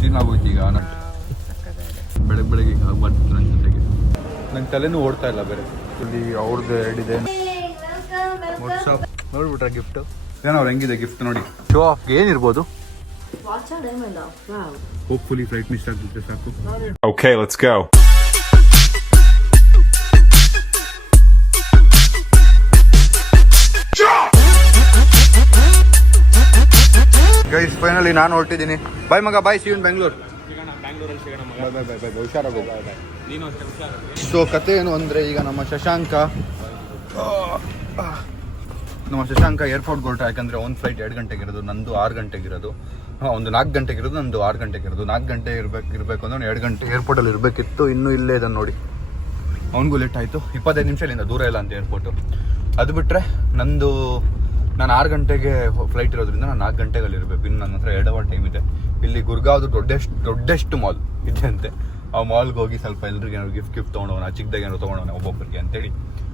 Scene ಆಗೋಯ್ತು ಈಗ. ಬೆಳಗ್ಗೆ ಈಗ ಆಗ್ಬಾರ್ದು ನನ್ನ ಜೊತೆಗೆ. ನಂಗೆ ತಲೆನೂ ಓಡ್ತಾ ಇಲ್ಲ ಬೇರೆ. ಇಲ್ಲಿ ಅವ್ರದ್ದು ಎರಡಿದೆ. ವಾಟ್ಸಪ್ ನೋಡ್ಬಿಟ್ರೆ ಗಿಫ್ಟ್ ಏನೋ ಅವ್ರು ಹೆಂಗಿದೆ ಗಿಫ್ಟ್ ನೋಡಿ. ಶೋ ಆಫ್ಗೆ ಏನಿರ್ಬೋದು? ಹೋಪ್ಫುಲಿ ಫ್ಲೈಟ್ ಮಿಸ್ ಆಗ್ಬಿಟ್ರೆ ಸಾಕು. Okay, let's go. Guys finally ನಾನು ಹೊರಟಿದ್ದೀನಿ. ಬಾಯ್ ಮಗ, bye, see you in Bengaluru. ಹುಷಾರಾಗು. ಸೊ ಕತೆ ಏನು ಅಂದರೆ, ಈಗ ನಮ್ಮ ಶಶಾಂಕ ಏರ್ಪೋರ್ಟ್ಗೆ ಹೊರಟ. ಯಾಕಂದರೆ ಒಂದು ಫ್ಲೈಟ್ 2 ಗಂಟೆಗೆ ಇರೋದು, ನಂದು 6 ಗಂಟೆಗೆ ಇರೋದು. ಒಂದು 4 ಗಂಟೆಗೆ ಇರೋದು, ನಂದು 6 ಗಂಟೆಗೆ ಇರೋದು. 4 ಗಂಟೆ ಇರಬೇಕು ಅಂದ್ರೆ 2 ಗಂಟೆ ಏರ್ಪೋರ್ಟಲ್ಲಿ ಇರಬೇಕಿತ್ತು. ಇನ್ನೂ ಇಲ್ಲೇ ಇದನ್ನು ನೋಡಿ, ಅವ್ನಿಗೂ ಲೇಟ್ ಆಯಿತು. 25 ನಿಮಿಷ ಇಲ್ಲಿಂದ, ದೂರ ಇಲ್ಲ ಅಂತ ಏರ್ಪೋರ್ಟು. ಅದು ಬಿಟ್ಟರೆ ನಾನು 6 ಗಂಟೆಗೆ ಫ್ಲೈಟ್ ಇರೋದ್ರಿಂದ ನಾನು 4 ಗಂಟೆಗಳಲ್ಲಿ ಇರಬೇಕು. ಇನ್ನು ನನ್ನ ಹತ್ರ 2 ಅವರ್ ಟೈಮ್ ಇದೆ. ಇಲ್ಲಿ ಗುರ್ಗಾವ್ದು ದೊಡ್ಡಷ್ಟು ಮಾಲ್ ಇದೆ ಅಂತೆ. ಆ ಮಾಲ್ಗೆ ಹೋಗಿ ಸ್ವಲ್ಪ ಎಲ್ರಿಗೆ ಏನಾದ್ರು ಗಿಫ್ಟ್ ತೊಗೊಂಡೋಣ, ಚಿಕ್ಕದಾಗಿ ಏನಾದ್ರು ತೊಗೊಂಡೋಣ ಒಬ್ಬೊಬ್ಬರಿಗೆ ಅಂತೇಳಿ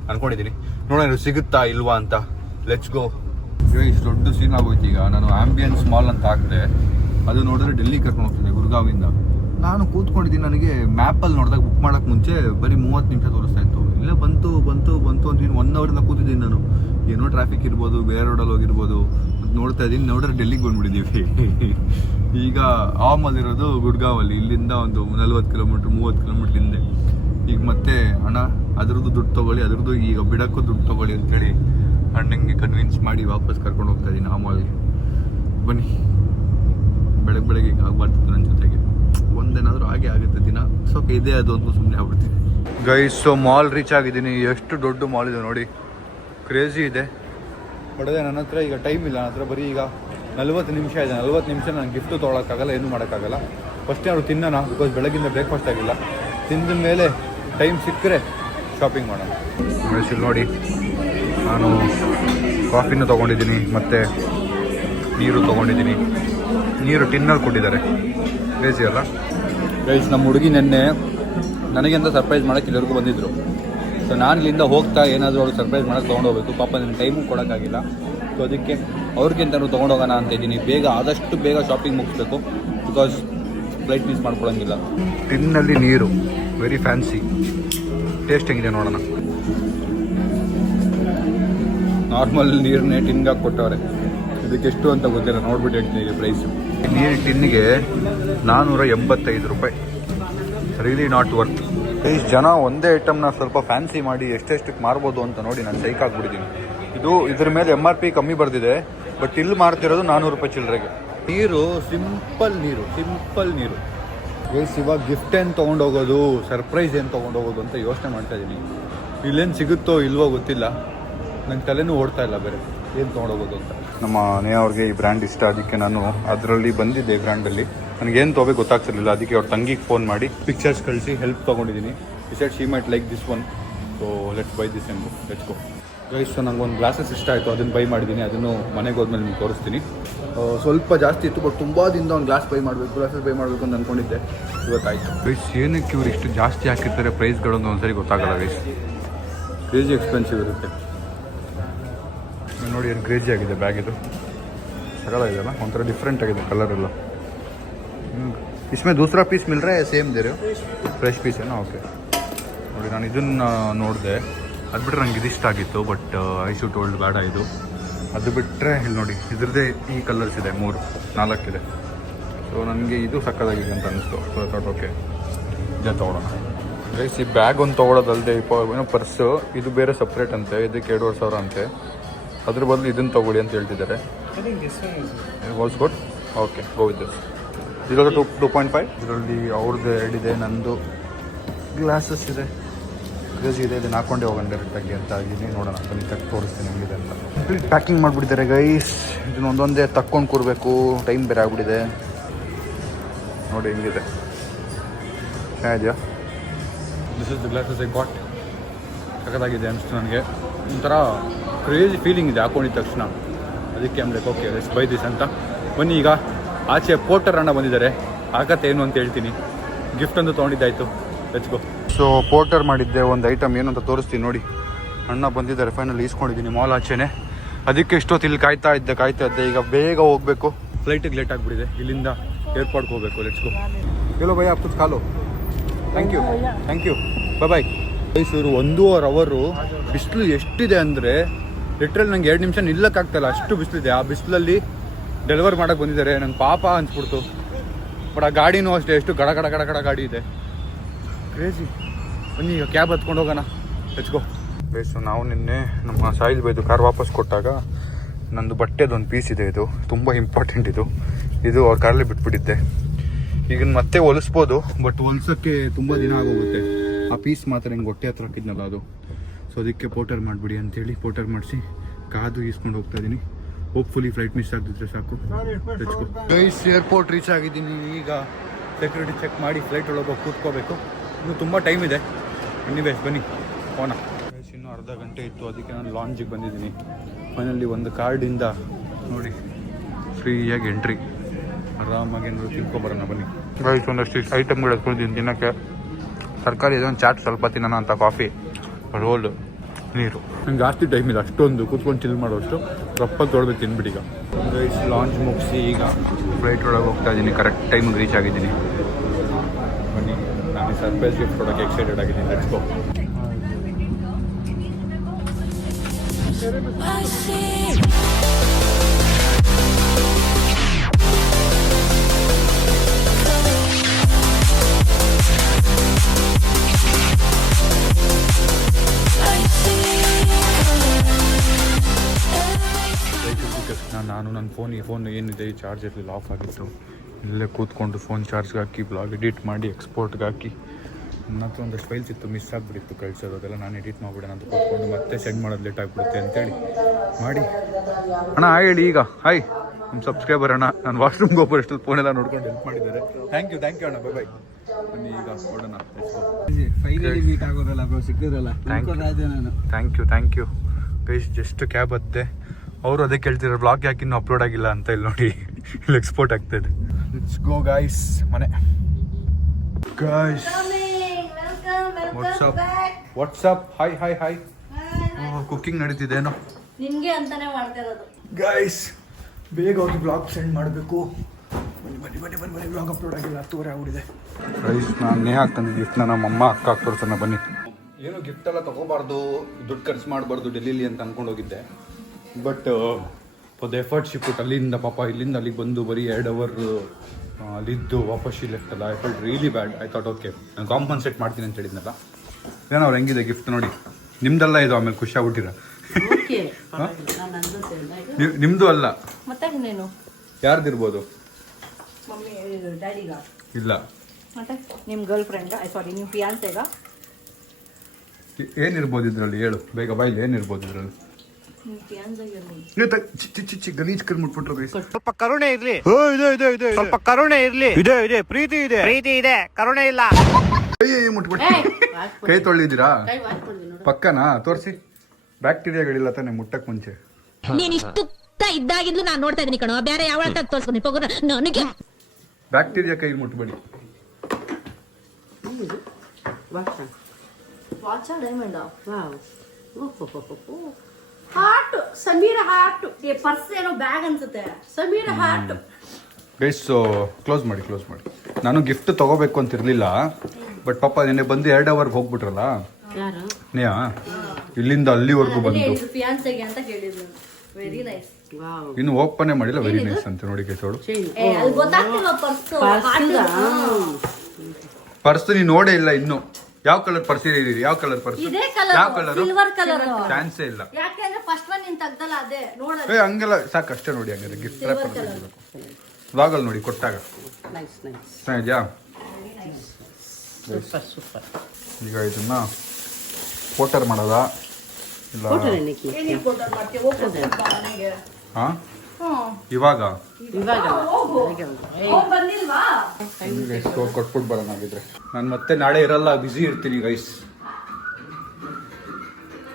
ಅಂದ್ಕೊಂಡಿದ್ದೀನಿ. ನೋಡೋಣ ಸಿಗುತ್ತಾ ಇಲ್ವಾ ಅಂತ. Let's go. ಇಷ್ಟು ದೊಡ್ಡ ಸೀನ್ ಆಗೋಯ್ತು ಈಗ. ನಾನು ಆಂಬಿಯನ್ಸ್ ಮಾಲ್ ಅಂತ ಹಾಕಿದೆ, ಅದು ನೋಡಿದ್ರೆ ಡೆಲ್ಲಿ ಕರ್ಕೊಂಡು ಹೋಗ್ತಿದೆ ಗುರ್ಗಾವಿಂದ. ನಾನು ಕೂತ್ಕೊಂಡಿದ್ದೀನಿ. ನನಗೆ ಮ್ಯಾಪಲ್ಲಿ ನೋಡಿದಾಗ ಬುಕ್ ಮಾಡೋಕ್ಕೆ ಮುಂಚೆ ಬರೀ 30 ನಿಮಿಷ ತೋರಿಸ್ತಾ ಇತ್ತು. ಇಲ್ಲೇ ಬಂತು ಅಂತ 1 ಅವರಿಂದ ಕೂತಿದ್ದೀನಿ ನಾನು. ಏನೋ ಟ್ರಾಫಿಕ್ ಇರ್ಬೋದು, ಬೇರೆ ರೋಡಲ್ಲಿ ಹೋಗಿರ್ಬೋದು, ನೋಡ್ತಾ ಇದ್ದೀನಿ. ನೋಡಿದ್ರೆ ಡೆಲ್ಲಿಗೆ ಬಂದ್ಬಿಟ್ಟಿದ್ದೀವಿ. ಈಗ ಆ ಮಾಲ್ ಇರೋದು ಗುಡ್ಗಾವಲ್ಲಿ, ಇಲ್ಲಿಂದ ಒಂದು 40 ಕಿಲೋಮೀಟ್ರ್ 30 ಕಿಲೋಮೀಟ್ರ್ ಹಿಂದೆ. ಈಗ ಮತ್ತೆ ಅಣ್ಣ ಅದ್ರದ್ದು ದುಡ್ಡು ತೊಗೊಳ್ಳಿ, ಅದ್ರದ್ದು ಈಗ ಬಿಡೋಕ್ಕೂ ದುಡ್ಡು ತೊಗೊಳ್ಳಿ ಅಂತೇಳಿ ಅಣ್ಣಂಗೆ ಕನ್ವಿನ್ಸ್ ಮಾಡಿ ವಾಪಸ್ ಕರ್ಕೊಂಡು ಹೋಗ್ತಾ ಇದ್ದೀನಿ ಆ ಮಾಲ್ಗೆ. ಬನ್ನಿ, ಬೆಳಗ್ಗೆ ಈಗ ಆಗ್ಬಾರ್ದು ನನ್ನ ಜೊತೆಗೆ. ಒಂದೇನಾದರೂ ಹಾಗೆ ಆಗುತ್ತೆ ದಿನ. ಸ್ವಲ್ಪ ಇದೇ ಅದು ಅಂತ ಸುಮ್ಮನೆ ಆಗ್ಬಿಡ್ತೀನಿ. ಗೈಸ್, ಸೊ ಮಾಲ್ ರೀಚ್ ಆಗಿದ್ದೀನಿ. ಎಷ್ಟು ದೊಡ್ಡ ಮಾಲ್ ಇದೆ ನೋಡಿ, ಕ್ರೇಜಿ ಇದೆ. ಹೊಡೆದೆ ನನ್ನ ಹತ್ರ ಈಗ ಟೈಮ್ ಇಲ್ಲ. ನನ್ನ ಹತ್ರ ಬರೀ ಈಗ 40 ನಿಮಿಷ ಇದೆ. 40 ನಿಮಿಷ ನಾನು ಗಿಫ್ಟು ತೊಗೊಳಕ್ಕಾಗಲ್ಲ, ಏನೂ ಮಾಡೋಕ್ಕಾಗಲ್ಲ. ಫಸ್ಟ್ ಏನಾದ್ರು ತಿನ್ನೋಣ, ಬಿಕಾಸ್ ಬೆಳಗಿಂದ ಬ್ರೇಕ್ಫಾಸ್ಟ್ ಆಗಿಲ್ಲ. ತಿಂದ ಮೇಲೆ ಟೈಮ್ ಸಿಕ್ಕರೆ ಶಾಪಿಂಗ್ ಮಾಡೋಣ. ನೋಡಿ, ನಾನು ಕಾಫಿನೂ ತೊಗೊಂಡಿದ್ದೀನಿ ಮತ್ತು ನೀರು ತೊಗೊಂಡಿದ್ದೀನಿ. ನೀರು ಟಿನ್ನಲ್ಲಿ ಕೊಟ್ಟಿದ್ದಾರೆ, ಕ್ರೇಜಿ ಅಲ್ಲ ಗೈಸ್. ನಮ್ಮ ಹುಡುಗಿ ನೆನ್ನೆ ನನಗೆಂತ ಸರ್ಪ್ರೈಸ್ ಮಾಡೋಕ್ಕೆ ಎಲ್ಲರಿಗೂ ಬಂದಿದ್ದರು. ಸೊ ನಾನು ಇಲ್ಲಿಂದ ಹೋಗ್ತಾ ಏನಾದರೂ ಅವ್ರಿಗೆ ಸರ್ಪ್ರೈಸ್ ಮಾಡೋಕ್ಕೆ ತೊಗೊಂಡೋಗ್ಬೇಕು. ಪಾಪ ನನ್ನ ಟೈಮು ಕೊಡೋಕ್ಕಾಗಿಲ್ಲ. ಸೊ ಅದಕ್ಕೆ ಅವ್ರಿಗಿಂತನೂ ತೊಗೊಂಡೋಗೋಣ ಅಂತ ಇದ್ದೀನಿ. ಆದಷ್ಟು ಬೇಗ ಶಾಪಿಂಗ್ ಮುಗಿಸ್ಬೇಕು, ಬಿಕಾಸ್ ಫ್ಲೈಟ್ ಮಿಸ್ ಮಾಡ್ಕೊಳಂಗಿಲ್ಲ. ಟಿನ್ನಲ್ಲಿ ನೀರು, ವೆರಿ ಫ್ಯಾನ್ಸಿ. ಟೇಸ್ಟ್ ಹೆಂಗಿದೆ ನೋಡೋಣ. ನಾರ್ಮಲ್ ನೀರನ್ನೇ ಟಿನ್ಗೆ ಹಾಕಿ ಕೊಟ್ಟವ್ರೆ. ಇದಕ್ಕೆ ಎಷ್ಟು ಅಂತ ಗೊತ್ತಿಲ್ಲ, ನೋಡ್ಬಿಟ್ಟು ಹೇಳ್ತೀನಿ ಪ್ರೈಸು. ನೀರು ಟಿನ್ನಿಗೆ 485 ರೂಪಾಯಿ. Really not worth. ಇಷ್ಟು ಜನ ಒಂದೇ ಐಟಮ್ನ ಸ್ವಲ್ಪ ಫ್ಯಾನ್ಸಿ ಮಾಡಿ ಎಷ್ಟೆಷ್ಟಕ್ಕೆ ಮಾರ್ಬೋದು ಅಂತ ನೋಡಿ ನಾನು ಸೈಕ್ ಆಗಿಬಿಟ್ಟಿದ್ದೀನಿ. ಇದ್ರ ಮೇಲೆ MRP ಕಮ್ಮಿ ಬರ್ದಿದೆ, ಬಟ್ ಇಲ್ಲಿ ಮಾರ್ತಿರೋದು 400 ರೂಪಾಯಿ ಚಿಲ್ಲರೆಗೆ. ನೀರು ಸಿಂಪಲ್ ನೀರು. ಗೈಸ್, ಇವಾಗ ಗಿಫ್ಟ್ ಏನು ತೊಗೊಂಡೋಗೋದು, ಸರ್ಪ್ರೈಸ್ ಏನು ತೊಗೊಂಡೋಗೋದು ಅಂತ ಯೋಚನೆ ಮಾಡ್ತಾ ಇದ್ದೀನಿ. ಇಲ್ಲೇನು ಸಿಗುತ್ತೋ ಇಲ್ವೋ ಗೊತ್ತಿಲ್ಲ. ನಂಗೆ ತಲೆನೂ ಓಡ್ತಾ ಇಲ್ಲ ಬೇರೆ ಏನು ತೊಗೊಂಡೋಗೋದು ಅಂತ. ನಮ್ಮ ನೇ ಅವ್ರಿಗೆ ಈ ಬ್ರ್ಯಾಂಡ್ ಇಷ್ಟ, ಅದಕ್ಕೆ ನಾನು ಅದರಲ್ಲಿ ಬಂದಿದ್ದೆ. ಈ ಬ್ರ್ಯಾಂಡಲ್ಲಿ ನನಗೇನು ತೊಗೋಬೇಕು ಗೊತ್ತಾಗ್ತಿರ್ಲಿಲ್ಲ. ಅದಕ್ಕೆ ಅವ್ರ ತಂಗಿಗೆ ಫೋನ್ ಮಾಡಿ ಪಿಕ್ಚರ್ಸ್ ಕಳಿಸಿ ಹೆಲ್ಪ್ ತೊಗೊಂಡಿದ್ದೀನಿ. ಈ side she might like this one, so let's buy this ಎಂದು ಲೆಟ್ಸ್ ಗೋ. ಗೈಸ್, ನಂಗೆ ಒಂದು ಗ್ಲಾಸಸ್ ಇಷ್ಟ ಆಯಿತು, ಅದನ್ನು ಬೈ ಮಾಡಿದ್ದೀನಿ. ಅದನ್ನು ಮನೆಗೆ ಹೋದ್ಮೇಲೆ ನಿಮ್ಗೆ ತೋರಿಸ್ತೀನಿ. ಸ್ವಲ್ಪ ಜಾಸ್ತಿ ಇತ್ತು, ಬಟ್ ತುಂಬ ದಿನದ ಒಂದು ಗ್ಲಾಸಸ್ ಬೈ ಮಾಡಬೇಕು ಅಂತ ಅಂದ್ಕೊಂಡಿದ್ದೆ. ಇವತ್ತಾಯಿತು. ಗೈಸ್, ಏನಕ್ಕೆ ಇವ್ರು ಇಷ್ಟು ಜಾಸ್ತಿ ಹಾಕಿರ್ತಾರೆ ಪ್ರೈಸ್ಗಳನ್ನು ಒಂದ್ಸರಿ ಗೊತ್ತಾಗಲ್ಲ ಗೈಸ್. ಕ್ರೇಜಿ ಎಕ್ಸ್ಪೆನ್ಸಿವ್ ಇರುತ್ತೆ ನೋಡಿ. ಏನು ಕ್ರೇಜಿ ಆಗಿದೆ ಬ್ಯಾಗ್. ಇದು ಸಗಲಾಗಿದೆಯಲ್ಲ, ಒಂಥರ ಡಿಫ್ರೆಂಟ್ ಆಗಿದೆ ಕಲರ್ ಎಲ್ಲ. इसमें दूसरा पीस मिल रहा है, सेम दे रहे हो? फ्रेश पीस है ना? ओके. ನೋಡಿ, ನಾನು ಇದನ್ನು ನೋಡಿದೆ. ಅದು ಬಿಟ್ಟರೆ ನನಗೆ ಇದಿಷ್ಟ ಆಗಿತ್ತು, ಬಟ್ ಐ ಶುಡ್ ಟೋಲ್ಡ್ ಬೇಡ ಇದು. ಅದು ಬಿಟ್ಟರೆ ಇಲ್ಲಿ ನೋಡಿ, ಇದ್ರದ್ದೇ ಈ ಕಲರ್ಸ್ ಇದೆ, 4 ಇದೆ. ಸೊ ನನಗೆ ಇದು ಸಕ್ಕದಾಗಿದೆ ಅಂತ ಅನ್ನಿಸ್ತು. ಸೊ ಥಾಟ್ ಓಕೆ, ಇದೇ ತೊಗೊಳ್ಳೋಣ. ಗೈಸ್, ಈ ಬ್ಯಾಗ್ ಒಂದು ತೊಗೊಳೋದಲ್ಲದೆ ಏನೋ ಪರ್ಸು ಇದು ಬೇರೆ ಸಪ್ರೇಟ್ ಅಂತೆ. ಇದಕ್ಕೆ 2,500 ಅಂತೆ. ಅದ್ರ ಬದಲು ಇದನ್ನು ತೊಗೊಳ್ಳಿ ಅಂತ ಹೇಳ್ತಿದ್ದಾರೆ. Was good. Okay, go with this. ಇದರಲ್ಲಿ 2.5. ಇದರಲ್ಲಿ ಅವ್ರದ್ದು ಎರಡಿದೆ, ನಂದು ಗ್ಲಾಸಸ್ ಇದೆ. ಕ್ರೇಜಿ ಇದೆ. ಇದನ್ನು ಹಾಕೊಂಡೆ ಹೋಗೋಣ ಡೈರೆಕ್ಟಾಗಿ ಅಂತ ಆಗಿದ್ದೀನಿ. ನೋಡೋಣ, ಬನ್ನಿ ತಕ್ಕ ತೋರಿಸ್ತೀನಿ ಹೆಂಗಿದೆ ಅಂತ. ಕಂಪ್ಲೀಟ್ ಪ್ಯಾಕಿಂಗ್ ಮಾಡಿಬಿಟ್ಟಿದ್ದಾರೆ ಗೈಸ್. ಇದನ್ನ ಒಂದೊಂದೇ ತಕ್ಕೊಂಡು ಕೊಡಬೇಕು, ಟೈಮ್ ಬೇರೆ ಆಗಿಬಿಟ್ಟಿದೆ. ನೋಡಿ ಹೆಂಗಿದೆ, ಚೆನ್ನಾಗಿದೆಯಾ? This is the glasses I got. ಸಖತ್ತಾಗಿದೆ ಅನಿಸ್ತು ನನಗೆ. ಒಂಥರ ಕ್ರೇಜಿ ಫೀಲಿಂಗ್ ಇದೆ ಹಾಕೊಂಡಿದ್ದ ತಕ್ಷಣ. ಅದಕ್ಕೆ ಆಮೇಲೆ ಓಕೆ ಲೆಟ್ಸ್ ಬೈ ದಿಸ್ ಅಂತ. ಬನ್ನಿ, ಈಗ ಆಚೆ ಪೋರ್ಟರ್ ಅಣ್ಣ ಬಂದಿದ್ದಾರೆ. ಆಗತ್ತೆ ಏನು ಅಂತ ಹೇಳ್ತೀನಿ. ಗಿಫ್ಟ್ ಒಂದು ತೊಗೊಂಡಿದ್ದಾಯಿತು, ಲೆಟ್ಸ್ ಗೋ. ಸೊ ಪೋರ್ಟರ್ ಮಾಡಿದ್ದೆ ಒಂದು ಐಟಮ್ ಏನು ಅಂತ ತೋರಿಸ್ತೀನಿ ನೋಡಿ. ಅಣ್ಣ ಬಂದಿದ್ದಾರೆ, ಫೈನಲ್ ಈಸ್ಕೊಂಡಿದ್ದೀನಿ ಮಾಲ್ ಆಚೆನೆ. ಅದಕ್ಕೆ ಇಷ್ಟೊತ್ತು ಇಲ್ಲಿ ಕಾಯ್ತಾ ಇದ್ದೆ. ಈಗ ಬೇಗ ಹೋಗಬೇಕು. ಫ್ಲೈಟಿಗೆ ಲೇಟ್ ಆಗಿಬಿಟ್ಟಿದೆ. ಇಲ್ಲಿಂದ ಏರ್ಪೋರ್ಟ್ಗೆ ಹೋಗಬೇಕು. Let's go. ಚಲೋ ಭಯ್ಯ ಕುछ ಖಾ ಲೋ. Thank you bye. Mysuru 1.5 hour ಬಿಸಿಲು ಎಷ್ಟಿದೆ ಅಂದರೆ ಲಿಟ್ರಲ್ ನಂಗೆ 2 ನಿಮಿಷ ನಿಲ್ಲಕ್ಕಾಗ್ತಾಯಿಲ್ಲ, ಅಷ್ಟು ಬಿಸಿಲಿದೆ. ಆ ಬಿಸಿಲಲ್ಲಿ ಡೆಲಿವರ್ ಮಾಡೋಕ್ಕೆ ಬಂದಿದ್ದಾರೆ. ನಂಗೆ ಪಾಪ ಅನ್ಸ್ಬಿಡ್ತು. ಬಟ್ ಆ ಗಾಡಿನೂ ಅಷ್ಟೇ, ಎಷ್ಟು ಗಡ ಗಡ ಗಡ ಗಡ ಗಾಡಿ ಇದೆ, ಕ್ರೇಜಿ. ಬನ್ನಿ ಈಗ ಕ್ಯಾಬ್ ಹತ್ಕೊಂಡು ಹೋಗೋಣ. Let's go. ಬೇಸು ನಾವು ನಿನ್ನೆ ನಮ್ಮ ಸಾಯಿಲ್ ಬೈದು ಕಾರ್ ವಾಪಸ್ ಕೊಟ್ಟಾಗ ನಂದು ಬಟ್ಟೆದೊಂದು ಪೀಸ್ ಇದೆ, ಇದು ತುಂಬ ಇಂಪಾರ್ಟೆಂಟ್. ಇದು ಅವ್ರ ಕಾರಲ್ಲಿ ಬಿಟ್ಬಿಟ್ಟಿದ್ದೆ. ಈಗ ಮತ್ತೆ ಹೊಲಿಸ್ಬೋದು, ಬಟ್ ಹೊಲ್ಸೋಕ್ಕೆ ತುಂಬ ದಿನ ಆಗೋಗುತ್ತೆ. ಆ ಪೀಸ್ ಮಾತ್ರ ಹಿಂಗೆ ಹೊಟ್ಟೆ ಹತ್ರ ಹಾಕಿದ್ನಲ್ಲ ಅದು, ಸೊ ಅದಕ್ಕೆ ಪೋಟರ್ ಮಾಡಿಬಿಡಿ ಅಂತೇಳಿ ಪೋಟರ್ ಮಾಡಿಸಿ ಕಾದು ಈಸ್ಕೊಂಡು ಹೋಗ್ತಾ ಇದ್ದೀನಿ. ಹೋಪ್ಫುಲಿ ಫ್ಲೈಟ್ ಮಿಸ್ ಆಗ್ತಿದ್ರೆ ಸಾಕು. ಏರ್ಪೋರ್ಟ್ ರೀಚ್ ಆಗಿದ್ದೀನಿ. ಈಗ ಸೆಕ್ಯೂರಿಟಿ ಚೆಕ್ ಮಾಡಿ ಫ್ಲೈಟ್ ಒಳಗೆ ಹೋಗಿ ಕೂತ್ಕೋಬೇಕು. ಇನ್ನು ತುಂಬ ಟೈಮ್ ಇದೆ. ಬನ್ನಿ ಹೋಗೋಣ. ಇನ್ನೂ ಅರ್ಧ ಗಂಟೆ ಇತ್ತು, ಅದಕ್ಕೆ ನಾನು ಲಾಂಜಿಗೆ ಬಂದಿದ್ದೀನಿ. ಫೈನಲಿ ಒಂದು ಕಾರ್ಡಿಂದ ನೋಡಿ ಫ್ರೀಯಾಗಿ ಎಂಟ್ರಿ. ಆರಾಮಾಗಿ ಏನಾದ್ರು ತಿನ್ಕೊಂಬರೋಣ ಬನ್ನಿ. ಗೈಸ್ ಒಂದಷ್ಟು ಐಟಮ್ಗಳು ಎತ್ಕೊಂಡಿದ್ದೀನಿ ತಿನ್ನೋಕ್ಕೆ. ತರಕಾರಿ ಇದೊಂದು ಚಾಟ್ ಸ್ವಲ್ಪ ತಿನ್ನೋಣ ಅಂತ, ಕಾಫಿ, ರೋಲ್, ನೀರು. ನಂಗೆ ಜಾಸ್ತಿ ಟೈಮ್ ಇಲ್ಲ ಅಷ್ಟೊಂದು ಕೂತ್ಕೊಂಡು ಚಿಲ್ ಮಾಡೋಷ್ಟು. ರಪ್ಪಾಗಿ ತೊಳ್ಬೇಕು ತಿನ್ಬಿಟ್ಟು. ಈಗ ಗೈಸ್ ಲಾಂಚ್ ಮುಗಿಸಿ ಈಗ ಫ್ಲೈಟ್ ಒಳಗೆ ಹೋಗ್ತಾ ಇದ್ದೀನಿ. ಕರೆಕ್ಟ್ ಟೈಮಿಗೆ ರೀಚ್ ಆಗಿದ್ದೀನಿ. ಬನ್ನಿ, ನಾನು ಸರ್ಪ್ರೈಸ್ ಗಿಫ್ಟ್ ಕೊಡೋಕ್ಕೆ ಎಕ್ಸೈಟೆಡ್ ಆಗಿದ್ದೀನಿ. Let's go. ನಾನು ನನ್ನ ಫೋನ್ ಏನಿದೆ ಈ ಚಾರ್ಜ್ ಇರಲಿಲ್ಲ, ಆಫ್ ಆಗಿತ್ತು. ಇಲ್ಲೇ ಕೂತ್ಕೊಂಡು ಫೋನ್ ಚಾರ್ಜ್ಗೆ ಹಾಕಿ ಬ್ಲಾಗ್ ಎಡಿಟ್ ಮಾಡಿ ಎಕ್ಸ್ಪೋರ್ಟ್ಗೆ ಹಾಕಿ ನನ್ನ ಹತ್ರ ಒಂದಷ್ಟು ಫೈಲ್ಸ್ ಇತ್ತು, ಮಿಸ್ ಆಗಿಬಿಟ್ಟಿತ್ತು ಕಳಿಸೋದು. ಅದೆಲ್ಲ ನಾನು ಎಡಿಟ್ ಮಾಡಿಬಿಡೋಣ ಅಂತ ಕೂತ್ಕೊಂಡು ಮತ್ತೆ ಸೆಂಡ್ ಮಾಡೋದು ಲೇಟ್ ಆಗಿಬಿಡುತ್ತೆ ಅಂತೇಳಿ ಮಾಡಿ. ಅಣ್ಣ ಹಾಯ್ ಹೇಳಿ ಈಗ. ಹಾಯ್ ನಮ್ಮ ಸಬ್ಸ್ಕ್ರೈಬರ್ ಅಣ್ಣ. ನಾನು ವಾಶ್ರೂಮ್ಗೆ ಹೋಗೋಷ್ಟು ಫೋನೆಲ್ಲ ನೋಡ್ಕೊಂಡು ಹೆಲ್ಪ್ ಮಾಡಿದ್ದಾರೆ. ಥ್ಯಾಂಕ್ ಯು ಅಣ್ಣ. ಬಾಯ್. ಬನ್ನಿ ಈಗ ಹೊಡೋಣ. Thank you guys. Just cab ಹತ್ತೆ. ಅವರು ಅದೇ ಕೇಳ್ತಿರೋ ಬ್ಲಾಗ್ ಯಾಕೆ ಇನ್ನೂ ಅಪ್ಲೋಡ್ ಆಗಿಲ್ಲ ಅಂತ. ಇಲ್ಲಿ ನೋಡಿ, ಇಲ್ಲಿ ಎಕ್ಸ್ಪೋರ್ಟ್ ಆಗ್ತಾಯಿದೆ. Let's go guys. ಮನೆ ಗೈಸ್ ವಾಟ್ಸಪ್. ಹಾಯ್. ಕುಕಿಂಗ್ ನಡೀತಿದೇನೋ ನಿಮಗೆ ಅಂತಾನೆ ಮಾಡ್ತಾ ಇರೋದು ಗೈಸ್. ಬೇಗ ಹೋಗಿ ಬ್ಲಾಗ್ ಸೆಂಡ್ ಮಾಡಬೇಕು. ಬನ್ನಿ ಬ್ಲಾಗ್ ಅಪ್ಲೋಡ್ ಆಗಿಲ್ಲ, 10:30 ಆಗ್ಬಿಟ್ಟಿದೆ ಗೈಸ್. ನಾನು ನೇಹಾ ತಂದಿದ್ದ ಗಿಫ್ಟ್ನ ನಮ್ಮಮ್ಮ ಅಕ್ಕ ತೋರಿಸೋಣ ಬನ್ನಿ. ಏನು ಗಿಫ್ಟ್ ಎಲ್ಲ ತೊಗೋಬಾರ್ದು, ದುಡ್ಡು ಖರ್ಚು ಮಾಡಬಾರ್ದು ಡೆಲ್ಲಿಲಿ ಅಂತ ಅಂದ್ಕೊಂಡು ಹೋಗಿದ್ದೆ. But for the effort shift ಅಲ್ಲಿಂದ ಪಾಪ ಇಲ್ಲಿಂದ ಅಲ್ಲಿಗೆ ಬಂದು ಬರೀ 2 ಅವರ್ ಅಲ್ಲಿದ್ದು ವಾಪಸ್ ಲೆಫ್ಟಲ್ಲ. I felt really bad. I thought okay ನಾನು ಕಾಂಪನ್ಸೇಟ್ ಮಾಡ್ತೀನಿ ಅಂತ ಹೇಳಿದ್ನಲ್ಲ. ಏನೋ ಅವ್ರು ಹೆಂಗಿದೆ ಗಿಫ್ಟ್ ನೋಡಿ. ನಿಮ್ದೆಲ್ಲ ಇದು ಆಮೇಲೆ ಖುಷಿ ಆಗ್ಬಿಟ್ಟಿರ. ನಿಮ್ದು ಅಲ್ಲ ಮತ್ತೆ ಇನ್ನೇನು ಯಾರ್ದಿರ್ಬೋದು? ಮಮ್ಮಿ ಡ್ಯಾಡಿಗ ಇಲ್ಲ ಮತ್ತೆ ನಿಮ್ಮ ಗರ್ಲ್ ಫ್ರೆಂಡ್ ಸಾರಿ ನಿಮ್ಮ ಫಿಯಾನ್ಸೆಗ ಏನಿರ್ಬೋದು ಇದ್ರಲ್ಲಿ ಹೇಳು ಬೇಗ ಬಾಯ್ಲಿ. ಏನಿರ್ಬೋದು ಇದ್ರಲ್ಲಿ? ಗಲೀಜ್ ಕರ್ ಮುಟ್ಬಿಟ್ರು ಗೈಸ್. ಸ್ವಲ್ಪ ಕರುಣೆ ಇರ್ಲಿ, ಸ್ವಲ್ಪ ಕರುಣೆ ಇರ್ಲಿ. ಇದೆ ಪ್ರೀತಿ ಇದೆ ಕರುಣೆ ಇಲ್ಲ. ಮುಟ್ಬಿಟ್ಟು ಕೈ ತೊಳ್ಳಿದ್ದೀರಾ? ಪಕ್ಕನಾ ತೋರಿಸಿ. ಬ್ಯಾಕ್ಟೀರಿಯಾಗಳಿಲ್ಲ ತಾನೆ ಮುಟ್ಟಕ್ ಮುಂಚೆ. ನೀನ್ ಇಷ್ಟು ಇದ್ದಾಗಿದ್ಲು ನಾನು ನೋಡ್ತಾ ಇದೀನಿ ಕಣೋ. ಬೇರೆ ಯಾವ ತೋರಿಸ್ಕೊಂಡು ನನಗೆ ಬ್ಯಾಕ್ಟೀರಿಯಾ ಕೈ ಮುಟ್ಬೇಡಿ. ವಾಚಾ diamond wow heart Sameera heart. Purse ಏನೋ ಬ್ಯಾಗ್ ಅನ್ಸುತ್ತೆ. ಸಮೀರ ಹಾರ್ಟ್ ಗೈಸ್ ಕ್ಲೋಸ್ ಮಾಡಿ. ನಾನು ಗಿಫ್ಟ್ ತಗೋಬೇಕು ಅಂತ ಇರ್ಲಿಲ್ಲ, ಬಟ್ ಪಾಪ ನಿನ್ನೆ ಬಂದು 2 ಅವರ್ಗೆ ಹೋಗ್ಬಿಟ್ರಲ್ಲ ನೇಹಾ, ಇಲ್ಲಿಂದ ಅಲ್ಲಿವರೆಗೂ ಬಂದು ಫಿಯಾನ್ಸೆಗೆ ಅಂತ ಕೇಳಿದ್ರು. Very nice. ಇನ್ನು ಓಪನ್ ಮಾಡಿಲ್ಲ. ವೆರಿ ನೈಸ್ ಅಂತ ನೋಡಿ ಗೈಸೋಳು. ಅಲ್ಲಿ ಗೊತ್ತಾಗ್ತಿಲ್ಲ ಪರ್ಸ್ ನೀನು ನೋಡೇ ಇಲ್ಲ ಇನ್ನು. ಯಾವ ಕಲರ್ ಪರ್ಸ್ ಇದೆ? ಯಾವ ಕಲರ್ ಪರ್ಸ್? ಇದೇ ಕಲರ್, ಯಾವ ಕಲರ್? Silver colour. ಚಾನ್ಸೇ ಇಲ್ಲ. ಯಾಕೆಂದ್ರೆ ಫಸ್ಟ್ ಒನ್ ನೀನ್ ತೆಗ್ದಲ್ಲ ಅದೇ ನೋಡೋದು. ಹಂಗೆಲ್ಲ ಸಾಕು ಅಷ್ಟೇ ನೋಡಿ. ಹಂಗಾದ್ರೆ ಗಿಫ್ಟ್ ವ್ಲಾಗಲ್ಲಿ ನೋಡಿ ಕೊಟ್ಟಾಗ ಇದೆಯಾ? ಈಗ ಇದನ್ನ ಪೋಟರ್ ಮಾಡೋದಾ ಇಲ್ಲ ಹಾ ಇವಾಗ ಕೊಟ್ಬಿಟ್ಟು ಬರೋಣ ಆಗಿದ್ರೆ. ನಾನು ಮತ್ತೆ ನಾಳೆ ಇರಲ್ಲ, ಬ್ಯುಸಿ ಇರ್ತೀನಿ ಗೈಸ್.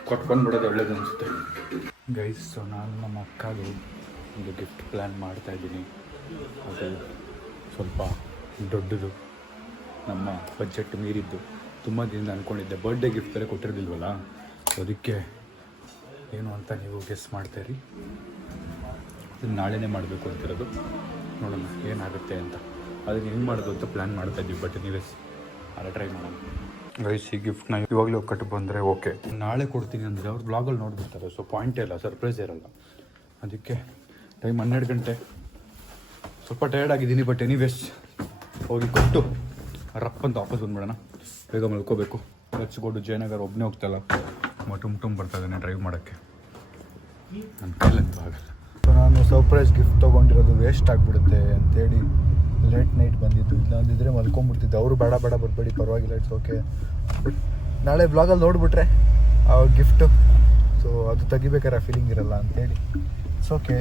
ಕೊಟ್ಟು ಬಂದ್ಬಿಡೋದು ಒಳ್ಳೇದು ಅನಿಸುತ್ತೆ ಗೈಸ್. ಸೊ ನಾನು ನಮ್ಮ ಅಕ್ಕಗೆ ಒಂದು ಗಿಫ್ಟ್ ಪ್ಲ್ಯಾನ್ ಮಾಡ್ತಾ ಇದ್ದೀನಿ. ಅದು ಸ್ವಲ್ಪ ದೊಡ್ಡದು, ನಮ್ಮ ಬಜೆಟ್ ಮೀರಿದ್ದು. ತುಂಬ ದಿನದಿಂದ ಅಂದ್ಕೊಂಡಿದ್ದೆ ಬರ್ಡೇ ಗಿಫ್ಟ್ ಬೇರೆ ಕೊಟ್ಟಿರಲಿಲ್ವಲ್ಲ, ಅದಕ್ಕೆ ಏನು ಅಂತ ನೀವು ಗೆಸ್ ಮಾಡ್ತಾಯಿರಿ. ಅದನ್ನು ನಾಳೆನೇ ಮಾಡಬೇಕು ಅಂತಿರೋದು. ನೋಡೋಣ ಏನಾಗುತ್ತೆ ಅಂತ. ಅದಕ್ಕೆ ಹೆಂಗೆ ಮಾಡೋದು ಅಂತ ಪ್ಲ್ಯಾನ್ ಮಾಡ್ತಾ ಇದ್ದೀವಿ. ಬಟ್ ನೀವೇ ಅಲ್ಲ ಟ್ರೈ ಮಾಡೋಣ ಗೈಸ್. ಈ ಗಿಫ್ಟ್ನ ಇವಾಗಲೇ ಕಟ್ಟು ಬಂದರೆ ಓಕೆ, ನಾಳೆ ಕೊಡ್ತೀನಿ ಅಂದರೆ ಅವ್ರು ಬ್ಲಾಗಲ್ಲಿ ನೋಡ್ಬಿಡ್ತಾರೆ. ಸೊ ಪಾಯಿಂಟೇ ಇಲ್ಲ, ಸರ್ಪ್ರೈಸ್ ಇರಲ್ಲ. ಅದಕ್ಕೆ ಟೈಮ್ 12 ಗಂಟೆ, ಸ್ವಲ್ಪ ಟಯರ್ಡ್ ಆಗಿದ್ದೀನಿ. ಬಟ್ ಎನಿವೇಸ್ ಹೋಗಿ ಕೊಟ್ಟು ರಪ್ಪ ಅಂತ ವಾಪಸ್ ಬಂದ್ಬಿಡೋಣ. ಬೇಗ ಮಲ್ಕೋಬೇಕು. ಹಚ್ಕೊಂಡು ಜಯನಗರ ಒಬ್ಬನೇ ಹೋಗ್ತಲ್ಲ, ಟುಮ್ ಬರ್ತಾ ಇದ್ದಾನೆ ಡ್ರೈವ್ ಮಾಡೋಕ್ಕೆ. ನನ್ನ ಕೈಲಂತೂ ಆಗಲ್ಲ. ಸೊ ನಾನು ಸರ್ಪ್ರೈಸ್ ಗಿಫ್ಟ್ ತೊಗೊಂಡಿರೋದು ವೇಸ್ಟ್ ಆಗಿಬಿಡುತ್ತೆ ಅಂತೇಳಿ ಲೇಟ್ ನೈಟ್ ಬಂದಿದ್ದು. ಇಲ್ಲ ಅಂದಿದ್ರೆ ಮಲ್ಕೊಂಡ್ಬಿಡ್ತಿದ್ದೆ. ಅವರು ಬೇಡ ಬರಬೇಡಿ, ಪರವಾಗಿಲ್ಲ, ಇಟ್ಸ್ ಓಕೆ. ಬಟ್ ನಾಳೆ ಬ್ಲಾಗಲ್ಲಿ ನೋಡಿಬಿಟ್ರೆ ಆ ಗಿಫ್ಟು, ಸೊ ಅದು ತೆಗಿಬೇಕಾದ್ರೆ ಫೀಲಿಂಗ್ ಇರಲ್ಲ ಅಂತೇಳಿ ಇಟ್ಸ್ ಓಕೆ.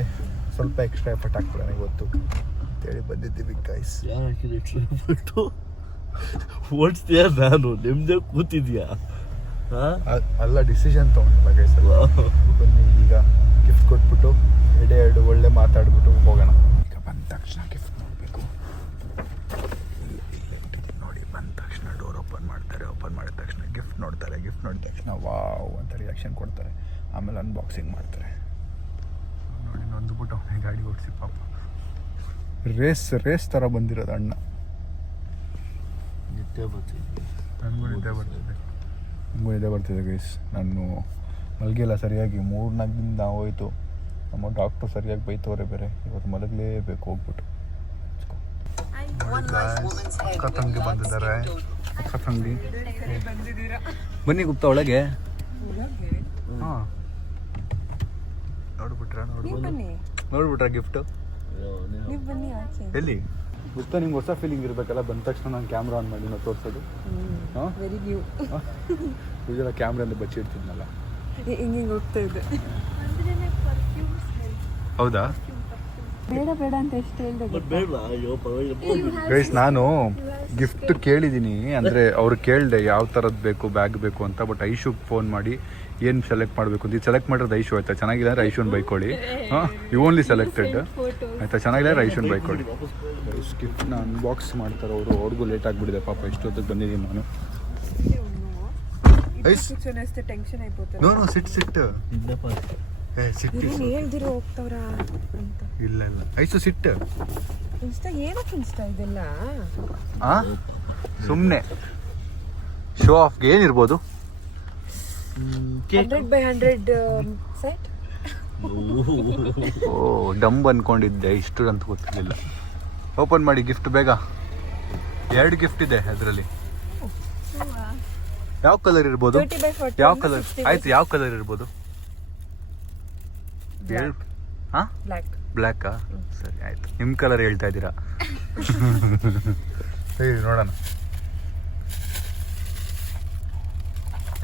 ಸ್ವಲ್ಪ ಎಕ್ಸ್ಟ್ರಾ ಎಫರ್ಟ್ ಹಾಕ್ಬಿಡೋಣ ಇವತ್ತು ಅಂತೇಳಿ ಬಂದಿದ್ದೀವಿ ಗೈಸ್. ಓಡಿಸ್ತೀಯ? ನಾನು ನಿಮ್ದೇ ಕೂತಿದ್ಯಾ? ಅಲ್ಲ, ಡಿಸಿಷನ್ ತೊಗೊಂಡಿಲ್ಲ ಗೈಸ್. ಬನ್ನಿ ಈಗ ಗಿಫ್ಟ್ ಕೊಟ್ಬಿಟ್ಟು ಎರಡು ಒಳ್ಳೆ ಮಾತಾಡ್ಬಿಟ್ಟು ಹೋಗೋಣ. ಈಗ ಬಂದ ತಕ್ಷಣ ಗಿಫ್ಟ್ ನೋಡಬೇಕು. ಇಲ್ಲೇ ನೋಡಿ, ಬಂದ ತಕ್ಷಣ ಡೋರ್ ಓಪನ್ ಮಾಡ್ತಾರೆ. ಓಪನ್ ಮಾಡಿದ ತಕ್ಷಣ ಗಿಫ್ಟ್ ನೋಡ್ತಾರೆ. ಗಿಫ್ಟ್ ನೋಡಿದ ತಕ್ಷಣ ವಾವ್ ಅಂತ ರಿಯಾಕ್ಷನ್ ಕೊಡ್ತಾರೆ. ಆಮೇಲೆ ಅನ್ಬಾಕ್ಸಿಂಗ್ ಮಾಡ್ತಾರೆ. ನೋಡಿ ನೊಂದ್ಬಿಟ್ಟು ಅವನೇ ಗಾಡಿ ಓಡಿಸಿ ಪಾಪ. ರೇಸ್ ಥರ ಬಂದಿರೋದು ಅಣ್ಣ. ನನಗೂ ನಿದ್ದೆ ಬರ್ತಿದೆ ಗೈಸ್. ನಾನು ಮಲಗಿಲ್ಲ ಸರಿಯಾಗಿ. 3-4 ದಿನ ಹೋಯಿತು. ನಮ್ಮ ಡಾಕ್ಟ್ರು ಸರಿಯಾಗಿ ಬೈತವ್ರೆ ಬೇರೆ. ಇವತ್ತು ಮಲಗಲೇಬೇಕು ಹೋಗ್ಬಿಟ್ಟು. ಅಕ್ಕ ತಂಗಿ ಬಂದಿದ್ದಾರೆ. ಅಕ್ಕ ತಂಗಿ ಬನ್ನಿ ಗುಪ್ತ ಒಳಗೆ. ಹಾಂ ನೋಡ್ಬಿಟ್ರ ಗಿಫ್ಟು ಎಲ್ಲಿ ಗುಪ್ತ? ನಿಮ್ಗೆ ಹೊಸ ಫೀಲಿಂಗ್ ಇರಬೇಕಲ್ಲ. ಬಂದ ತಕ್ಷಣ ನಾನು ಕ್ಯಾಮ್ರಾ ಆನ್ ಮಾಡಿ ನಾವು ತೋರಿಸೋದು. ಹಾಂ ಇದೆಲ್ಲ ಕ್ಯಾಮ್ರಿಂದ ಬಚ್ಚಿಡ್ತಿದ್ನಲ್ಲ. ಹೋಗ್ತಾ ಇದೆ. ಹೌದಾ? ಬೇಡ ಅಂತ ಎಷ್ಟು ಹೇಳಿದೆ ಗೈಸ್, ನಾನು ಗಿಫ್ಟ್ ಕೇಳಿದ್ದೀನಿ. ಅಂದರೆ ಅವ್ರು ಕೇಳಿದೆ ಯಾವ ಥರದ್ದು ಬೇಕು, ಬ್ಯಾಗ್ ಬೇಕು ಅಂತ. ಬಟ್ ಐಶುಗೆ ಫೋನ್ ಮಾಡಿ ಏನು ಸೆಲೆಕ್ಟ್ ಮಾಡಬೇಕು ಅಂತ. ಇದು ಸೆಲೆಕ್ಟ್ ಮಾಡಿರೋದು ಐಶು ಆಯ್ತಾ. ಚೆನ್ನಾಗಿಲ್ಲ ಅಂದರೆ ಐಶುನ್ ಬೈಕೊಳ್ಳಿ. ಹಾಂ, ಯು ಓನ್ಲಿ ಸೆಲೆಕ್ಟೆಡ್ ಆಯಿತಾ. ಚೆನ್ನಾಗಿಲ್ಲ ಅಂದರೆ ಐಶುನ್ ಬೈಕೊಳ್ಳಿ. ಗೈಸ್, ಗಿಫ್ಟ್ನ ಅನ್ಬಾಕ್ಸ್ ಮಾಡ್ತಾರೆ ಅವರು. ಅವ್ರಿಗೂ ಲೇಟ್ ಆಗಿಬಿಟ್ಟಿದೆ ಪಾಪ. ಇಷ್ಟೊತ್ತಿಗೆ ಬಂದಿದ್ದೀನಿ ನಾನು. ಟೆನ್ಷನ್ ಆಯ್ತು. ನೋ ಸಿಟ್ ಸಿಟ್ಟು ಹೇಳ್ದಿರೋ ಹೋಗ್ತವ್ರ ಅಂತ. ಇಲ್ಲ ಐಸು ಸಿಟ್ಟು ಏನಕ್ಕೆ ಇನ್ಸ್ಟಾ ಇದೆಲ್ಲ? ಸುಮ್ಮನೆ ಶೋ ಆಫ್ಗೆ ಏನಿರ್ಬೋದು. 100x100 set. ಓ, ಡಂಬ್ ಅನ್ಕೊಂಡಿದ್ದೆ. ಇಷ್ಟು ಅಂತ ಗೊತ್ತಿರಲಿಲ್ಲ. ಓಪನ್ ಮಾಡಿ ಗಿಫ್ಟ್ ಬೇಗ. 2 ಗಿಫ್ಟ್ ಇದೆ ಅದರಲ್ಲಿ. ಯಾವ ಕಲರ್ ಇರ್ಬೋದು? ಯಾವ ಕಲರ್ ಆಯ್ತು? ಯಾವ ಕಲರ್ ಇರ್ಬೋದು? ಬ್ಲ್ಯಾಕಾ? ಸರಿ ಆಯ್ತು, ನಿಮ್ಮ ಕಲರ್ ಹೇಳ್ತಾ ಇದ್ದೀರಾ. ಹೇಳಿ ನೋಡೋಣ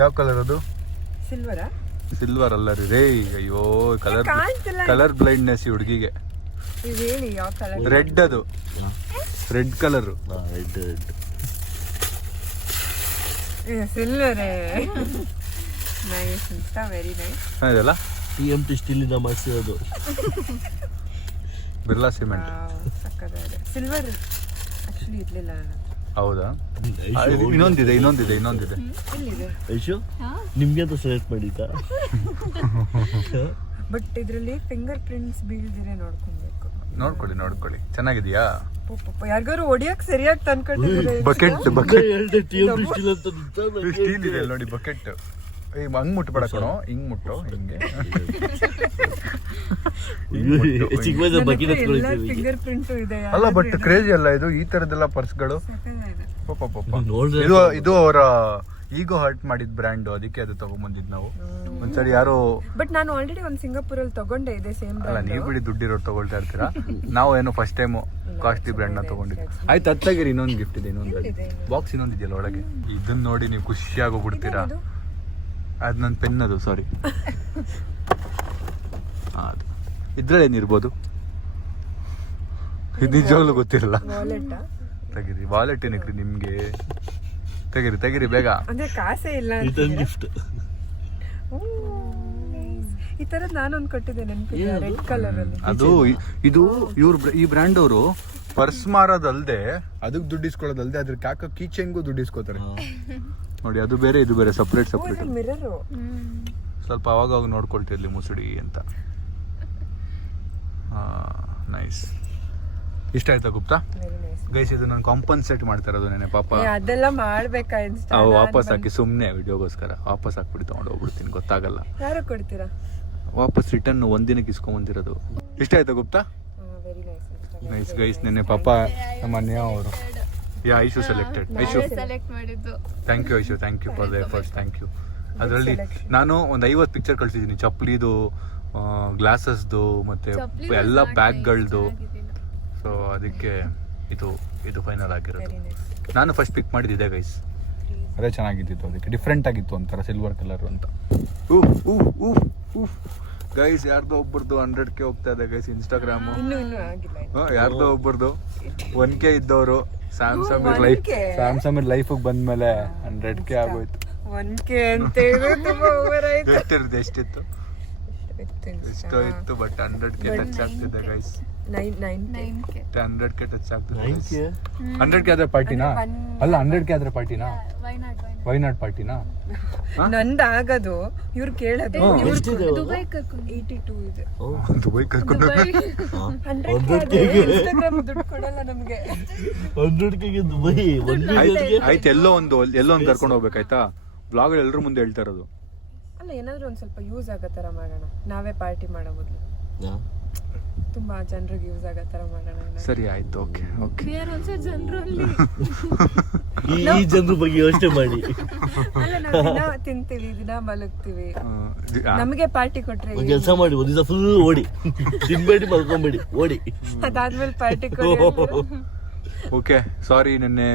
ಯಾವ ಕಲರ್ ಅದು. ಸಿಲ್ವರ್ ಅಲ್ಲ ರೀ ರೇ. ಅಯ್ಯೋ, ಕಲರ್ ಬ್ಲೈಂಡ್ನೆಸ್ ಈ ಹುಡುಗಿಗೆ. ರೆಡ್, ಅದು ರೆಡ್ ಕಲರ್. ಇದೆಲ್ಲ TMT ಸ್ಟೀಲಿಂದ ಮಾಡಿಸಿರೋದು. ಬಿರ್ಲಾ ಸಿಮೆಂಟ್. ಸಿಲ್ವರ್ ಆಕ್ಚುಲಿ ಇರ್ಲಿಲ್ಲ. ಹೌದಾ? ಇನ್ನೊಂದಿದೆ. ಐಶು ನಿಮ್ಗೆ ಅಂತ ಸೆಲೆಕ್ಟ್ ಮಾಡಿದ್ದ. ಬಟ್ ಇದರಲ್ಲಿ ಫಿಂಗರ್ ಪ್ರಿಂಟ್ಸ್ ಬೀಳ್ದಿರೆ ನೋಡ್ಕೊಳ್ಳಿ. ಚೆನ್ನಾಗಿದೆಯಾ? ಯಾರಿಗಾರು ಹೊಡಿಯಕ್ ಸರಿಯಾಗಿ ತಂದ್ಕೊಂಡಿದ್ದಾರೆ. ಬಕೆಟ್ TMT ಸ್ಟೀಲ್ ಇದೆ ನೋಡಿ. ಬಕೆಟ್ ಹಂಗ್ ಮುಟ್ಬೇಡ ಕಣೋ, ಹಿಂಗ್ ಮುಟ್ಟು. ಹಿಂಗೆ ಫಿಂಗರ್ ಪ್ರಿಂಟ್ ಇದೆ. ಅಲ್ಲ, ಬಟ್ ಕ್ರೇಜಿ ಅಲ್ಲ ಇದು, ಈ ತರದೆಲ್ಲ ಪರ್ಸ್ಗಳು. ಇದು ಅವರ ಈಗೋ ಹರ್ಟ್ ಮಾಡಿದ ಬ್ರ್ಯಾಂಡ್. ಅದಕ್ಕೆ ಅದು ತಗೊಂಡ್ಬಂದಿದ್ ನಾವು ಒಂದ್ಸರಿ. ಯಾರೋ ಬಟ್ ನಾನು ಆಲ್ರೆಡಿ ಒಂದು ಸಿಂಗಾಪುರಲ್ಲಿ ತಗೊಂಡೆ ಇದೆ ಸೇಮ್. ಅಲ್ಲ, ನೀವು ಬಿಡಿ ದುಡ್ಡಿರೋರು ತಗೊಳ್ತಾ ಇರ್ತೀರಾ. ನಾವು ಏನೋ ಫಸ್ಟ್ ಟೈಮ್ ಕಾಸ್ಟ್ಲಿ ಬ್ರ್ಯಾಂಡ್ ನ ತಗೊಂಡಿದ್ವಿ. ಆಯ್ತು, ಹತ್ತಾಗಿರಿ. ಇನ್ನೊಂದು ಗಿಫ್ಟ್ ಇದೆ. ಇನ್ನೊಂದು ಬಾಕ್ಸ್ ಇನ್ನೊಂದಿದೆಯಲ್ಲ ಒಳಗೆ. ಇದನ್ನ ನೋಡಿ ನೀವು ಖುಷಿಯಾಗಿ ಹೋಗ್ಬಿಡ್ತೀರಾ. ಅದು ನನ್ನ ಪೆನ್. ಅದು ಸಾರಿ, ಅದು ಇದ್ರಲ್ಲಿ ಏನಿರ್ಬೋದು ಇದು ನಿಜವಾಗ್ಲೂ ಗೊತ್ತಿರಲ್ಲ. ತೆಗಿರಿ, ವಾಲೆಟ್ ಏನಕ್ರಿ ನಿಮ್ಗೆ? ತೆಗಿರಿ ಬೇಗ. ಅಂದ್ರೆ ಕಾಸೇ ಇಲ್ಲ. ಗಿಫ್ಟ್ ಈ ತರದ್ ನಾನೊಂದು ಕೊಟ್ಟಿದ್ದೆ ನೆನಪಿದೆ, ರೆಡ್ ಕಲರ್ ಅಲ್ಲಿ. ಅದು ಇದು ಈ ಬ್ರ್ಯಾಂಡ್ ಅವರು ಪರ್ಸ್ ಮಾರೋದಲ್ದೆ, ಅದಕ್ಕೆ ದುಡ್ಡು ಇಸ್ಕೊಳ್ಳೋದಲ್ದೆ, ಅದ್ರ ಕಾಕ ಕೀಚೆನ್ಗೂ ದುಡ್ಡು ಇಸ್ಕೋತಾರೆ ನೋಡಿ. ಅದು ಬೇರೆ, ಇದು ಬೇರೆ, ಸಪ್ರೇಟ್. ಮಿರರ್ ಸ್ವಲ್ಪ ಅವಾಗ ನೋಡ್ಕೊಳ್ತಿರ್ಲಿ ಮುಸುಡಿ ಅಂತ. ನೈಸ್. ಇಷ್ಟ ಆಯ್ತಾ ಗುಪ್ತಾ ವೆರಿ ನೈಸ್. ಗೈಸ್ ಇದು ನಾನು ಕಾಂಪನ್ಸೇಟ್ ಮಾಡ್ತಾ ಇರೋದು ನೆನೆ ಪಾಪ ಅದೆಲ್ಲ ಮಾಡ್ಬೇಕಾ ಇನ್ಸ್ಟಾ? ಅವು ವಾಪಸ್ ಹಾಕಿ ಸುಮ್ಮನೆ ವಿಡಿಯೋಗೋಸ್ಕರ ವಾಪಸ್ ಹಾಕ್ಬಿಟ್ಟು ತೊಗೊಂಡು ಹೋಗ್ಬಿಡ್ತೀನಿ, ಗೊತ್ತಾಗಲ್ಲ. ಯಾರು ಕೊಡ್ತೀರಾ? ವಾಪಸ್ ರಿಟರ್ನ್ ಒಂದಿನಕ್ಕೆ ಇಸ್ಕೊಂಬಂದಿರೋದು. ಇಷ್ಟ ಆಯ್ತಾ Gupta? Very nice. Nice guys, ನೆನ್ನೆ ಪಾಪ ನಮ್ಮ ಅನ್ಯ ಅವರು ಯಾ ಐಶು ಸೆಲೆಕ್ಟೆಡ್. ಐಶು ಸೆಲೆಕ್ಟ್ ಮಾಡಿದ್ದು. Thank you Aishu, thank you for the efforts, thank you. ಅದರಲ್ಲಿ ನಾನು ಒಂದು 50 ಪಿಕ್ಚರ್ ಕಳಿಸಿದ್ದೀನಿ, ಚಪ್ಪಲಿದು, ಗ್ಲಾಸಸ್ದು, ಮತ್ತೆ ಎಲ್ಲ ಬ್ಯಾಗ್ಗಳದು. ಸೊ ಅದಕ್ಕೆ ಇದು ಫೈನಲ್ ಆಗಿರೋದು. ನಾನು ಫಸ್ಟ್ ಪಿಕ್ ಮಾಡಿದ್ದೆ ಗೈಸ್, ಅದೇ ಚೆನ್ನಾಗಿದ್ದಿತ್ತು. ಅದಕ್ಕೆ ಡಿಫ್ರೆಂಟ್ ಆಗಿತ್ತು, ಒಂಥರ ಸಿಲ್ವರ್ ಕಲರ್ ಅಂತ. ಗೈಸ್ ಯಾರ್ದೋ ಒಬ್ಬರದು 100K ಹೋಗ್ತಾ ಇದೆ ಗೈಸ್ ಇನ್ಸ್ಟಾಗ್ರಾಮು. ಇನ್ನೂ ಆಗಿಲ್ಲ. ಯಾರ್ದೋ ಒಬ್ಬರದು 1K ಇದ್ದವರು ಸ್ಯಾಮ್ಸಂಗ್ ಲೈಫಿಗೆ ಬಂದ್ಮೇಲೆ 100K ಆಗೋಯ್ತು. 1K ಅಂತ ಹೇಳಿದ್ರೆ ತುಂಬಾ ಓವರ್ ಆಯ್ತು. ಎಷ್ಟಿತ್ತು ಎಷ್ಟೋ ಇತ್ತು, ಬಟ್ 100K ಟಚ್ ಆಗ್ತಿದೆ ಗೈಸ್. 9K. 100K ಟಚ್ ಆಗ್ತಿದೆ. 9K? 100K ಆದ್ರೆ ಪಾರ್ಟಿನಾ? ಅಲ್ಲ 100K ಆದ್ರೆ ಪಾರ್ಟಿನಾ? ವೈನಾಡ್ ಪಾರ್ಟಿನಾ? ನಂದು ಆಗದು, ಇವ್ರು ಕೇಳೋದು. ಎಷ್ಟಿದೆ ಅದು? ದುಬೈ ಕರ್ಕೊಂಡು 82 ಇದೆ. ದುಬೈ ಕರ್ಕೊಂಡು 100K ಇನ್ಸ್ಟಾಗ್ರಾಮ್ ದುಡ್ಡು ಕೊಡಲ್ಲ ನಮ್ಗೆ. 100K ದುಬೈ ಆಯ್ತು, ಎಲ್ಲೋ ಒಂದು ಕರ್ಕೊಂಡು ಹೋಗ್ಬೇಕಾಯ್ತಾ? ಬ್ಲಾಗ್ ಎಲ್ರ ಮುಂದೆ ಹೇಳ್ತಾ ಇರೋದು. ಅಲ್ಲ, ಏನಾದ್ರು ಒಂದ್ ಸ್ವಲ್ಪ ಯೂಸ್ ಆಗೋ ತರ ಮಾಡೋಣ. ನಾವೇ ಪಾರ್ಟಿ ಮಾಡೋ ಬದಲು ತುಂಬಾ ಜನರಿಗೆ ಯೂಸ್ ಆಗೋ ತರ ಮಾಡೋಣ. ಸರಿ ಆಯ್ತು, ಓಕೆ ಓಕೆ. ಜನರಲ್ಲಿ ಈ ಜನರ ಬಗ್ಗೆ ಯೋಚನೆ ಮಾಡಿ. ಅಲ್ಲ, ನಾವು ದಿನ ತಿಂತೀವಿ, ದಿನ ಮಲಗ್ತೀವಿ, ನಮಗೆ ಪಾರ್ಟಿ ಕೊಟ್ರೆ ಒಂದ್ ಕೆಲಸ ಮಾಡಿ, ಒಂದ್ ದಿವಸ ಫುಲ್ ಓಡಿ, ತಿನ್ಬೇಡಿ ಮಲ್ಕೊಂಬೇಡಿ, ಓಡಿ. ಅದಾದ್ಮೇಲೆ ಪಾರ್ಟಿ ಕೊಡಿ. ಓಕೆ ಸಾರಿ, ನೆನ್ನೆ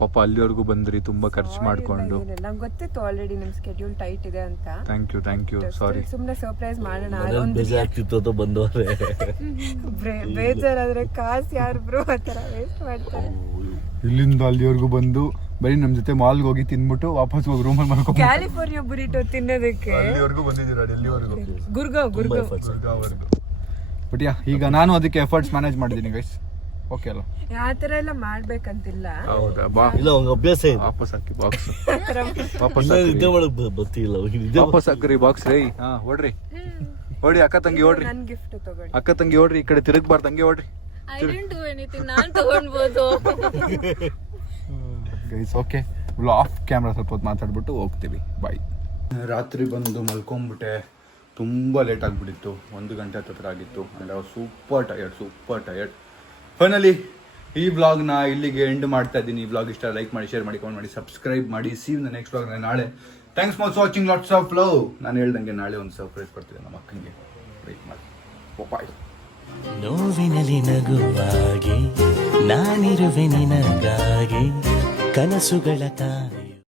ಪಾಪ ಅಲ್ಲಿವರೆಗೂ ಬಂದ್ರಿ, ತುಂಬಾ ಖರ್ಚು ಮಾಡ್ಕೊಂಡು. ನಂಗೆ ಗೊತ್ತಿತ್ತು ಆಲ್ರೆಡಿ ನಿಮ್ ಸ್ಕೆಡ್ಯೂಲ್ ಟೈಟ್ ಇದೆ ಅಂತ. Thank you sorry. ಸುಮ್ನೆ ಸರ್ಪ್ರೈಸ್ ಮಾಡೋಣ. ಬೇಜಾರಾಗ್ತಿತ್ತು ಅಂತ ಬಂದವ್ರೆ. ಬೇಜಾರಾದ್ರೆ ಕಾಸು ಯಾರು ಬ್ರೋ ಆತರ ವೇಸ್ಟ್ ಮಾಡ್ತಾರೆ. ಇಲ್ಲಿಂದ ಅಲ್ಲಿವರೆಗೂ ಬಂದು ಬರೀ ನಮ್ ಜೊತೆ ಮಾಲ್ಗೆ ಹೋಗಿ ತಿನ್ಬಿಟ್ಟು ವಾಪಸ್ ಹೋಗಿ ರೂಮಲ್ಲಿ ಮಾಡ್ಕೊಂಡು ಕ್ಯಾಲಿಫೋರ್ನಿಯಾ ಬುರಿಟೋ ತಿನ್ನೋದಕ್ಕೆ ಅಲ್ಲಿವರೆಗೂ ಬಂದಿದ್ದೀರಾ, ಡೆಲ್ಲಿವರೆಗೂ, ಗುರ್ಗಾಂವ್. ಬಟ್ ಈಗ ನಾನು ಅದಕ್ಕೆ ಎಫರ್ಟ್ಸ್ ಮ್ಯಾನೇಜ್ ಮಾಡಿದ್ದೀನಿ ಗೈಸ್. ಓಕೆ ಅಲ್ಲ, ಆತರ ಎಲ್ಲ ಮಾಡ್ಬೇಕಂತಿಲ್ಲ. ಹೌದಾ? ಬಾ, ಇಲ್ಲ ಅವ್ನ ಅಭ್ಯಾಸ ಇದೆ. ವಾಪಸ್ ಹಾಕಿ ಬಾಕ್ಸ್, ಇನ್ನ ನಿದ್ದೆ ಮಾಡಕ್ ಬರ್ತಿಲ್ಲ ವಾಪಸ್ ಹಾಕ್ರಿ ಬಾಕ್ಸ್ ರೈ. ಹಾ ಓಡ್ರಿ, ಓಡಿ ಅಕ್ಕ ತಂಗಿ ಓಡ್ರಿ, ನನ್ ಗಿಫ್ಟ್ ತಗೊಳ್ಳಿ. ಅಕ್ಕ ತಂಗಿ ಓಡ್ರಿ, ಈ ಕಡೆ ತಿರುಗ್ಬಾರ್ದು, ಹಂಗೆ ಓಡ್ರಿ ಐ ಡಿಡ್ಂಟ್ ಡು ಎನಿಥಿಂಗ್. ನಾನು ತಗೊಂಡ್ಬೋದು. ಗೈಸ್. ಓಕೆ, ಆಫ್ ಕ್ಯಾಮ್ರಾ ಸ್ವಲ್ಪ ಹೊತ್ತು ಮಾತಾಡ್ಬಿಟ್ಟು ಹೋಗ್ತೀವಿ. ಬಾಯ್. ರಾತ್ರಿ ಬಂದು ಮಲ್ಕೊಂಡ್ಬಿಟ್ಟೆ, ತುಂಬ ಲೇಟ್ ಆಗಿಬಿಟ್ಟಿತ್ತು, 1 ಗಂಟೆ ಹತ್ತಿರ ಆಗಿತ್ತು. And super tired. ಫೈನಲಿ ಈ ವ್ಲಾಗ್ನ ಇಲ್ಲಿಗೆ ಎಂಡ್ ಮಾಡ್ತಾ ಇದ್ದೀನಿ. ಈ ವ್ಲಾಗ್ ಇಷ್ಟ ಲೈಕ್ ಮಾಡಿ, ಶೇರ್ ಮಾಡಿ, ಕಮೆಂಟ್ ಮಾಡಿ, ಸಬ್ಸ್ಕ್ರೈಬ್ ಮಾಡಿ. ಸಿ ದ ನೆಕ್ಸ್ಟ್ ವ್ಲಾಗ್ ನಾಳೆ. Thanks for watching, lots of love. ನಾನು ಹೇಳ್ದಂಗೆ ನಾಳೆ ಒಂದು ಸರ್ಪ್ರೈಸ್ ಕೊಡ್ತಿದ್ದೆ ನಮ್ಮ ಅಕ್ಕಂಗೆ, ವೆಯ್ಟ್ ಮಾಡಿ. ಬಾಯ್. ನೋವಿನಲ್ಲಿ ನಗುವಾಗಿ ನಾನಿರುವೆ ನಿನಗಾಗಿ, ಕನಸುಗಳ ತಾಯಿ.